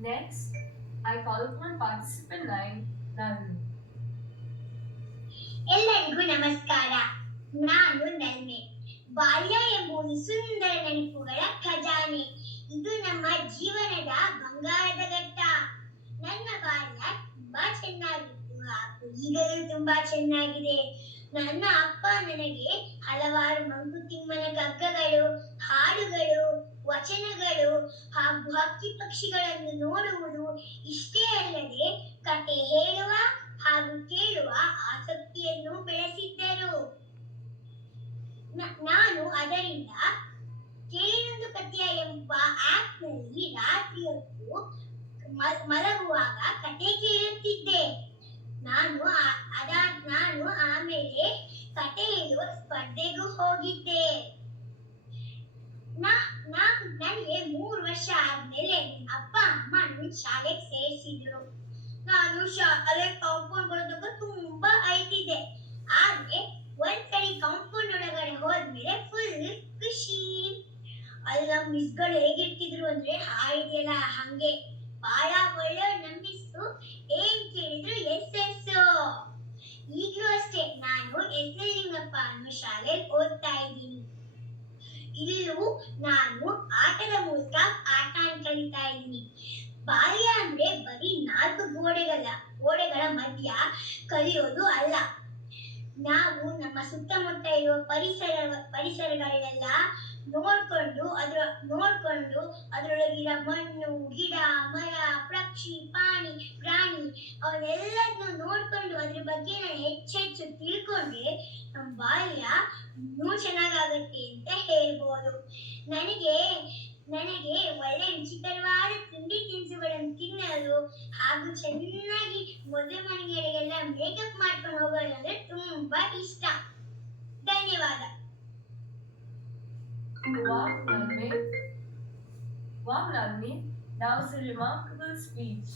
Next, I call upon participant 9, Nalini. ಎಲ್ಲರಿಗೂ ನಮಸ್ಕಾರ. ನಾನು ನಲ್ಮೆ. ಬಾಲ್ಯ ಎಂಬುದು ಸುಂದರ ನೆನಪುಗಳ ಖಜಾನೆ. ಇದು ನಮ್ಮ ಜೀವನದ ಬಂಗಾರದ ಘಟ್ಟ. ನನ್ನ ಬಾಲ್ಯ ತುಂಬಾ ಚೆನ್ನಾಗಿತ್ತು ಹಾಗೂ ಈಗಲೂ ತುಂಬಾ ಚೆನ್ನಾಗಿದೆ. ನನ್ನ ಅಪ್ಪ ನನಗೆ ಹಲವಾರು ಮಂಕುತಿಮ್ಮನ ಕಗ್ಗಗಳು, ಹಾಡುಗಳು, ವಚನಗಳು ಹಾಗೂ ಹಕ್ಕಿ ಪಕ್ಷಿಗಳನ್ನು ನೋಡುವುದು ಇಷ್ಟೇ ಅಲ್ಲದೆ ಕತೆ ಹೇಳುವ ಹಾಗೂ ಕೇಳುವ ಆಸಕ್ತಿಯನ್ನು ಬೆಳೆಸಿದ್ದರು. ನಾನು ಅದರಿಂದ ಕೇಳಿನೊಂದು ಪದ್ಯ ಎಂಬ ಆಪ್ನಲ್ಲಿ ರಾತ್ರಿ ಹೊತ್ತು ಮಲಗುವಾಗ ಕತೆ ಕೇಳುತ್ತಿದ್ದೆ. ನಾನು ಆಮೇಲೆ ಕತೆ ಹೇಳುವ ಸ್ಪರ್ಧೆಗೂ ಹೋಗಿದ್ದೆ. ನನಗೆ 3 ವರ್ಷ ಆದ್ಮೇಲೆ ಅಪ್ಪ ಅಮ್ಮ ನನ್ನ ಶಾಲೆಗೆ ಸೇರಿಸಿದ್ರು. ನಾನು ಶಾಲೆ ಕಾಂಪೌಂಡ್ ಬರೋದಕ್ಕೆ ತುಂಬಾ ಅಳ್ತಿದ್ದೆ. ಆದ್ರೆ ಒಂದ್ಸರಿ ಕಾಂಪೌಂಡ್ ಒಳಗಡೆ ಹೋದ್ಮೇಲೆ ಫುಲ್ ಖುಷಿ. ಅಲ್ಲಿ ನಮ್ಮ ಮಿಸ್ಗಳು ಹೇಗಿರ್ತಿದ್ರು ಅಂದ್ರೆ ಹಾಡಿದೆಯಲ್ಲ ಹಂಗೆ ಬಹಳ ಒಳ್ಳೆ ನಮ್ಮ ಮಿಸ್ಸು ಏನ್ ಕೇಳಿದ್ರು ಎಸ್ ಎಸ್. ಈಗಲೂ ಅಷ್ಟೇ ನಾನು ಎಸ್ ಎಲ್ ಲಿಂಗಪ್ಪ ಅನ್ನೋ ಶಾಲೆಯಲ್ಲಿ ಓದ್ತಾ ಇದ್ದೀನಿ. ಇಲ್ಲೂ ನಾನು ಆಟದ ಮೂಲಕ ಪಾಠ ಕಲಿತಾ ಇದ್ದೀನಿ. ಬಾಲ್ಯ ಅಂದ್ರೆ ಬರೀ 4 ಗೋಡೆಗಳ ಮಧ್ಯ ಕಲಿಯೋದು ಅಲ್ಲ. ನಾವು ನಮ್ಮ ಸುತ್ತಮುತ್ತ ಇರುವ ಪರಿಸರಗಳೆಲ್ಲ ನೋಡ್ಕೊಂಡು ಅದರೊಳಗಿರೋ ಮಣ್ಣು, ಗಿಡ, ಮರ, ಪಕ್ಷಿ, ಪ್ರಾಣಿ ಅವನ್ನೆಲ್ಲದನ್ನು ನೋಡ್ಕೊಂಡು ಅದ್ರ ಬಗ್ಗೆ ನಾನು ಹೆಚ್ಚೆಚ್ಚು ತಿಳ್ಕೊಂಡ್ರೆ ನಮ್ಮ ಬಾಲ್ಯ ಇನ್ನೂ ಚೆನ್ನಾಗಾಗತ್ತೆ ಅಂತ ಹೇಳ್ಬೋದು. ನನಗೆ ಒಳ್ಳೆ ರುಚಿಕರವಾದ ತಿಂಡಿ ತಿನಿಸುಗಳನ್ನು ತಿನ್ನಲು ಹಾಗೂ ಚೆನ್ನಾಗಿ ಮದುವೆ ಮನೆಗಳಿಗೆಲ್ಲ ಮೇಕಪ್ ಮಾಡ್ಕೊಂಡು ಹೋಗೋದು ಅಂದ್ರೆ ತುಂಬಾ ಇಷ್ಟ. ಧನ್ಯವಾದ. Wow, Nalini. Wow, Nalini. That was a remarkable speech.